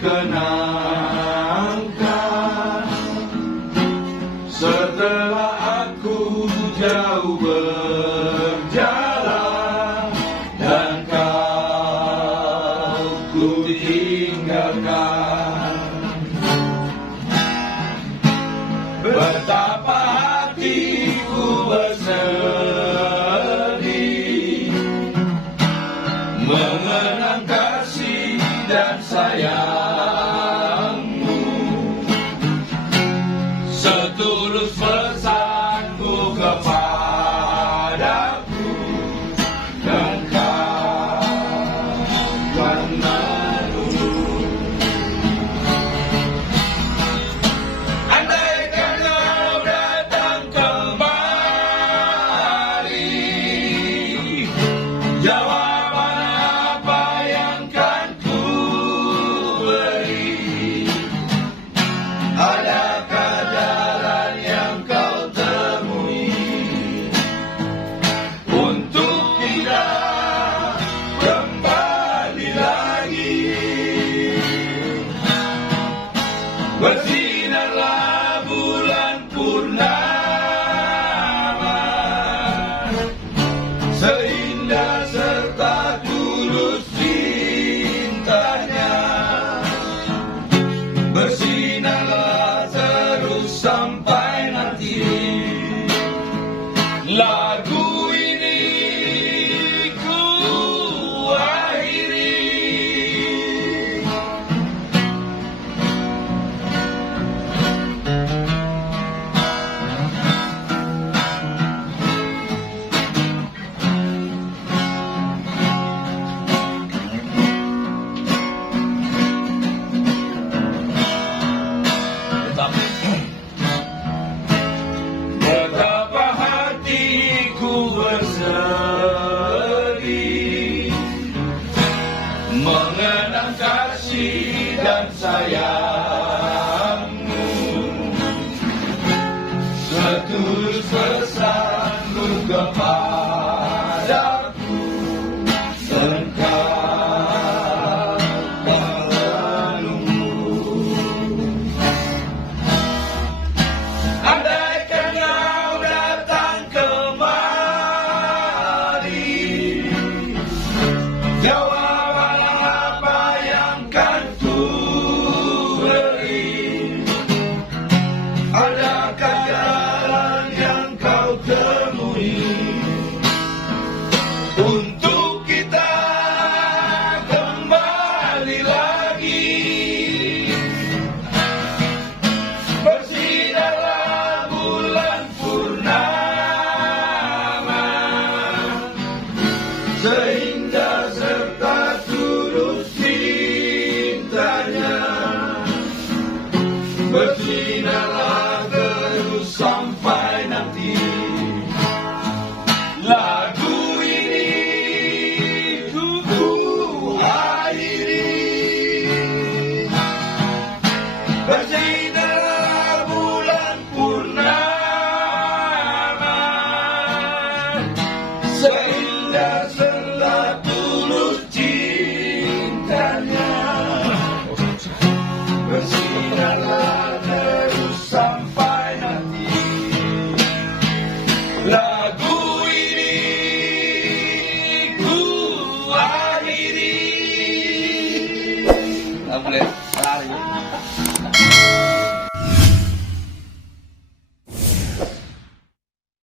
kenangkan. Setelah aku jauh berjalan dan kau ku tinggalkan, betapa hatiku bersedih mengenang kasih dan sayangmu. Setulus pesanku kepadaku dan kawan menunggu. Andaikan kau datang kembali, jawaban apa yang kan ku beri? Adakah jalan yang kau temui untuk kita kembali lagi? Bersinarlah bulan purnama, seindah serta tulus cintanya. Bersinarlah terus sampai nanti. Lagu ini ku akhiri. Betapa hatiku bersedih mengenang kasih dan sayangmu. Setulus pesanmu kepadaku dan kawan menunggu. Andaikan kau datang kembali, jawaban apa yang kan ku beri? Adakah jalan yang kau temui untuk kita kembali lagi? Bersinarlah bulan purnama, seindah serta tulus cintanya. Bersinarlah terus sampai nanti. Lagu ini ku akhiri. Bersinarlah bulan purnama, seindah serta tulus cintanya. Bersinarlah terus sampai nanti. Lagu ini ku akhiri.